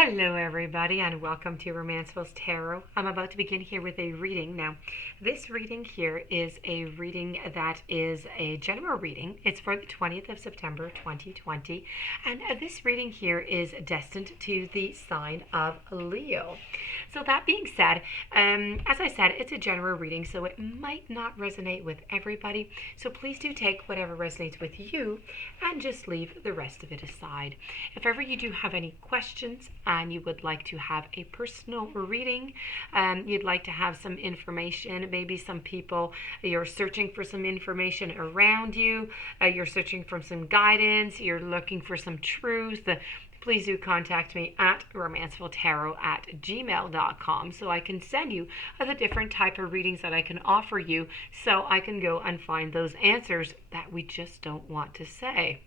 Hello, everybody, and welcome to Romancefull's Tarot. I'm about to begin here with a reading. Now, this reading here is a reading that is a general reading. It's for the 20th of September, 2020, and this reading here is destined to the sign of Leo. So that being said, as I said, it's a general reading, so it might not resonate with everybody. So please do take whatever resonates with you and just leave the rest of it aside. If ever you do have any questions and you would like to have a personal reading, you'd like to have some information, maybe some people, you're searching for some information around you, you're searching for some guidance, you're looking for some truth, please do contact me at romancefulltarot@gmail.com so I can send you the different type of readings that I can offer you, so I can go and find those answers that we just don't want to say.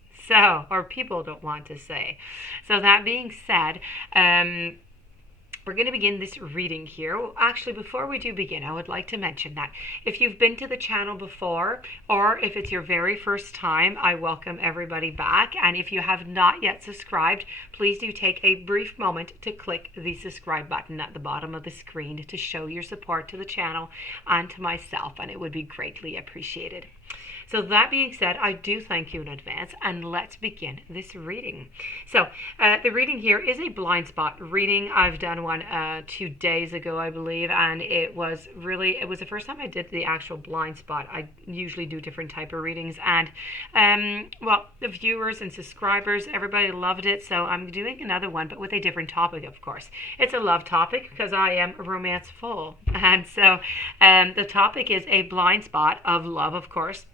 Or people don't want to say. So that being said, we're going to begin this reading here. Well, actually, before we do begin, I would like to mention that if you've been to the channel before, or if it's your very first time, I welcome everybody back. And if you have not yet subscribed, please do take a brief moment to click the subscribe button at the bottom of the screen to show your support to the channel and to myself, and it would be greatly appreciated. So that being said, I do thank you in advance, and let's begin this reading. So the reading here is a blind spot reading. I've done one 2 days ago, I believe, and it was the first time I did the actual blind spot. I usually do different type of readings, and well, the viewers and subscribers, everybody loved it, so I'm doing another one, but with a different topic, of course. It's a love topic because I am romanceful, and so the topic is a blind spot of love, of course.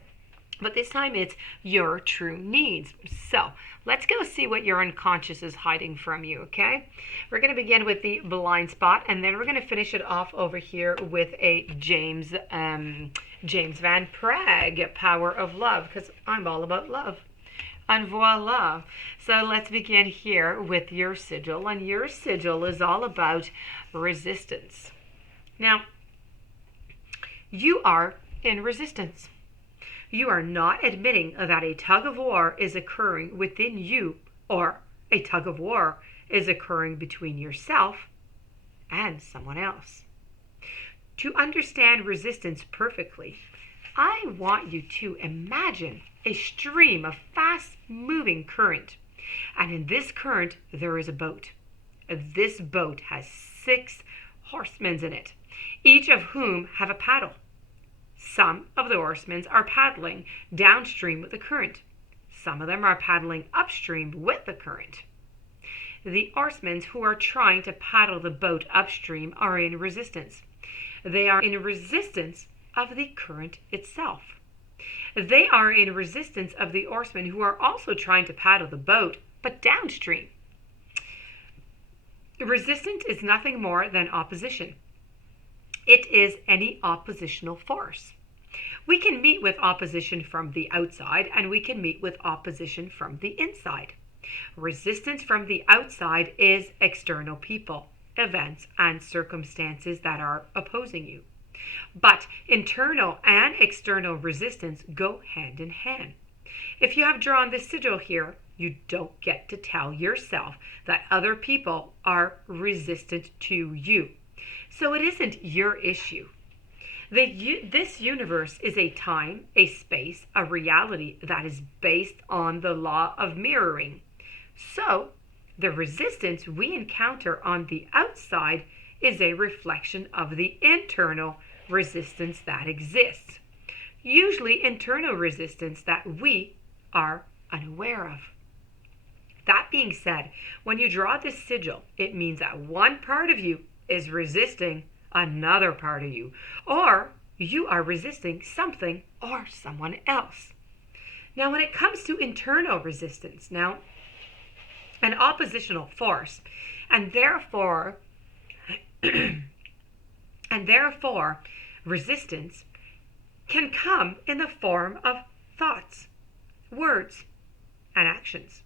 But this time it's your true needs. So let's go see what your unconscious is hiding from you, okay? We're going to begin with the blind spot, and then we're going to finish it off over here with a James Van Praagh, Power of Love, because I'm all about love. And voila. So let's begin here with your sigil, and your sigil is all about resistance. Now, you are in resistance. You are not admitting that a tug of war is occurring within you, or a tug of war is occurring between yourself and someone else. To understand resistance perfectly, I want you to imagine a stream of fast-moving current. And in this current, there is a boat. This boat has 6 horsemen in it, each of whom have a paddle. Some of the horsemen are paddling downstream with the current. Some of them are paddling upstream with the current. The horsemen who are trying to paddle the boat upstream are in resistance. They are in resistance of the current itself. They are in resistance of the horsemen who are also trying to paddle the boat, but downstream. Resistance is nothing more than opposition. It is any oppositional force. We can meet with opposition from the outside, and we can meet with opposition from the inside. Resistance from the outside is external people, events, and circumstances that are opposing you. But internal and external resistance go hand in hand. If you have drawn this sigil here, you don't get to tell yourself that other people are resistant to you. So it isn't your issue. This universe is a time, a space, a reality that is based on the law of mirroring. So the resistance we encounter on the outside is a reflection of the internal resistance that exists. Usually internal resistance that we are unaware of. That being said, when you draw this sigil, it means that one part of you is resisting another part of you, or you are resisting something or someone else. Now, when it comes to internal resistance, now an oppositional force, and therefore resistance can come in the form of thoughts, words, and actions.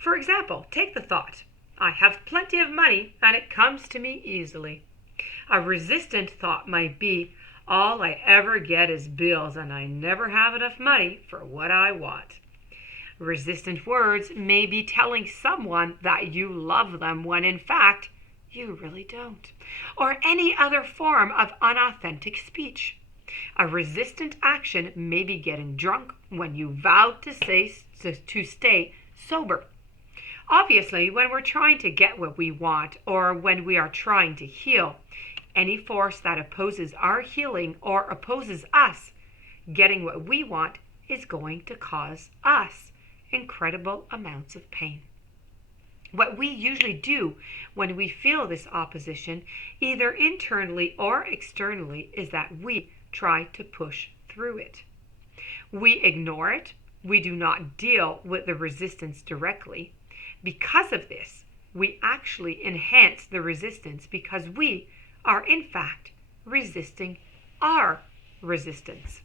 For example, take the thought, I have plenty of money and it comes to me easily. A resistant thought might be, all I ever get is bills and I never have enough money for what I want. Resistant words may be telling someone that you love them when in fact you really don't, or any other form of unauthentic speech. A resistant action may be getting drunk when you vowed to stay sober. Obviously, when we're trying to get what we want or when we are trying to heal, any force that opposes our healing or opposes us getting what we want is going to cause us incredible amounts of pain. What we usually do when we feel this opposition, either internally or externally, is that we try to push through it. We ignore it. We do not deal with the resistance directly. Because of this, we actually enhance the resistance because we are in fact resisting our resistance.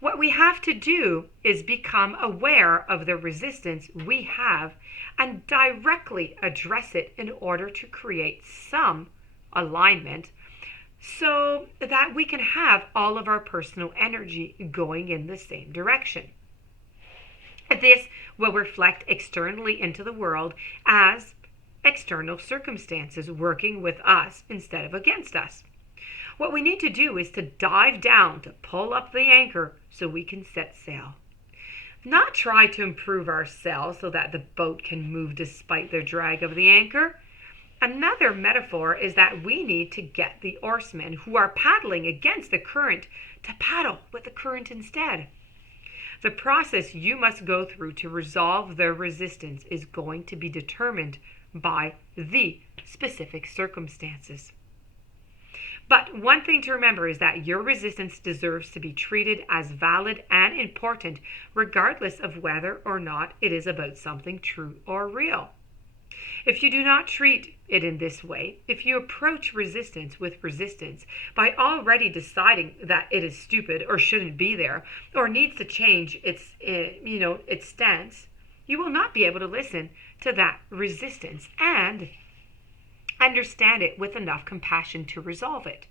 What we have to do is become aware of the resistance we have and directly address it in order to create some alignment so that we can have all of our personal energy going in the same direction. This will reflect externally into the world as external circumstances working with us instead of against us. What we need to do is to dive down, to pull up the anchor so we can set sail. Not try to improve ourselves so that the boat can move despite the drag of the anchor. Another metaphor is that we need to get the oarsmen who are paddling against the current to paddle with the current instead. The process you must go through to resolve the resistance is going to be determined by the specific circumstances. But one thing to remember is that your resistance deserves to be treated as valid and important, regardless of whether or not it is about something true or real. If you do not treat it in this way, if you approach resistance with resistance by already deciding that it is stupid or shouldn't be there or needs to change its stance, you will not be able to listen to that resistance and understand it with enough compassion to resolve it.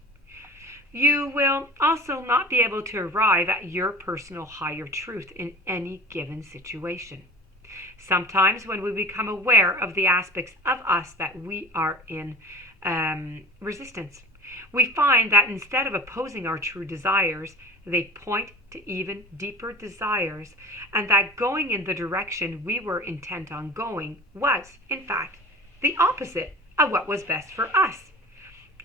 You will also not be able to arrive at your personal higher truth in any given situation. Sometimes when we become aware of the aspects of us that we are in resistance, we find that instead of opposing our true desires, they point to even deeper desires, and that going in the direction we were intent on going was, in fact, the opposite of what was best for us.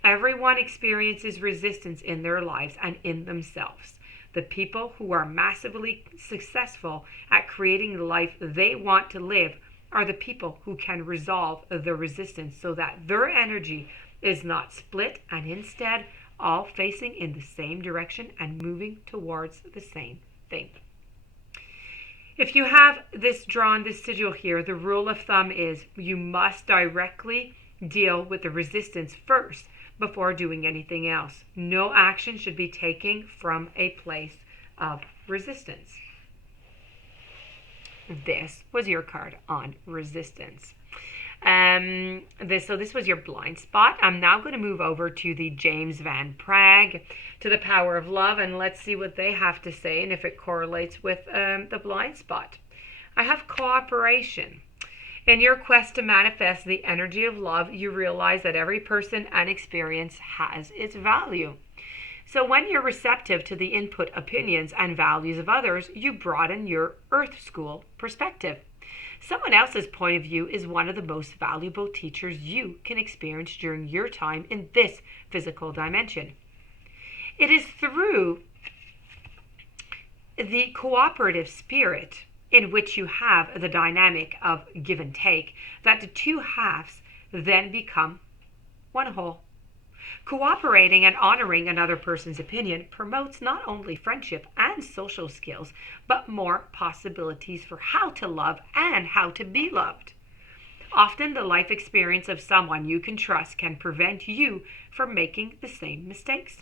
Everyone experiences resistance in their lives and in themselves. The people who are massively successful at creating the life they want to live are the people who can resolve the resistance so that their energy is not split and instead all facing in the same direction and moving towards the same thing. If you have this sigil here, the rule of thumb is you must directly deal with the resistance first before doing anything else. No action should be taken from a place of resistance. This was your card on resistance. This was your blind spot. I'm now going to move over to the James Van Praagh, to the power of love, and let's see what they have to say and if it correlates with the blind spot. I have cooperation. In your quest to manifest the energy of love, you realize that every person and experience has its value. So when you're receptive to the input, opinions, and values of others, you broaden your Earth School perspective. Someone else's point of view is one of the most valuable teachers you can experience during your time in this physical dimension. It is through the cooperative spirit in which you have the dynamic of give and take that the two halves then become one whole. Cooperating and honoring another person's opinion promotes not only friendship and social skills, but more possibilities for how to love and how to be loved. Often the life experience of someone you can trust can prevent you from making the same mistakes.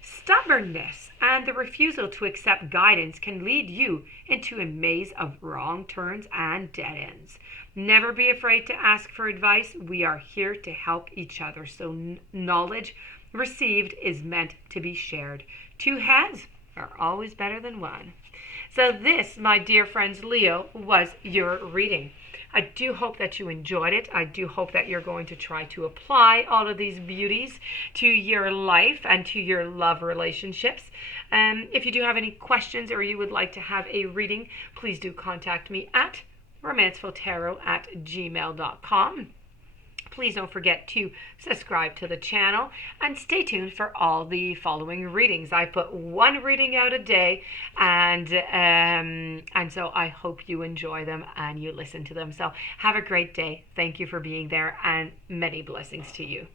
Stubbornness and the refusal to accept guidance can lead you into a maze of wrong turns and dead ends. Never be afraid to ask for advice. We are here to help each other, so knowledge received is meant to be shared. Two heads are always better than one. So this, my dear friends Leo, was your reading. I do hope that you enjoyed it. I do hope that you're going to try to apply all of these beauties to your life and to your love relationships. If you do have any questions or you would like to have a reading, please do contact me at romancefulltarot@gmail.com. Please don't forget to subscribe to the channel and stay tuned for all the following readings. I put one reading out a day, and so I hope you enjoy them and you listen to them. So have a great day. Thank you for being there, and many blessings to you.